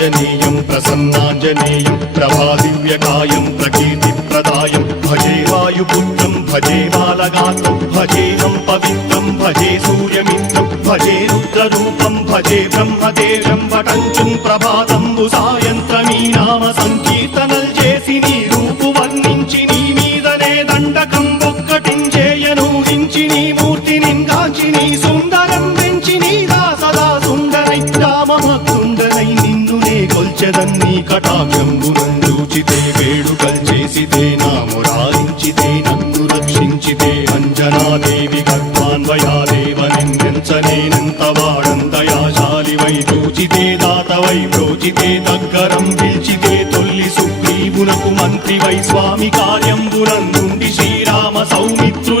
प्रभादिव्यकायं प्रभादिव्यकायं प्रकीर्तिप्रदायं भजे वायुपुत्रं भजे बालगात्रं भजेऽहं पवित्रं भजे सूर्यमित्रं भजे रुद्ररूपं भजे ब्रह्मदेवं वटञ्चुं प्रभाతంబు సాయంత్రమీ నామ సంకీర్తనల్ చేసి నీ రూపు వర్ణించి నీ మీదనే దండకం ఒక్కటించేయను హించి నీ మూర్తిని గాంచి నీ సుందరం పెంచి నీ సదా సుందరై రామభక్తుండనై నిన్నునే కొల్చెదన్ని కటాక్షంబునందూచితే వేడుకల్ చేసితే నా మురారించితే నన్ను రక్షించితే అంజనాదేవి గర్భాన్వయాదేవనెంచనేనంత వాడంతయాశాలివై చూచితే దాతవై ప్రోచితే దగ్గరం పిలిచితే తొల్లి సుగ్రీవునకు మంత్రివై స్వామి కార్యంబునందుండి శ్రీరామ సౌమిత్రు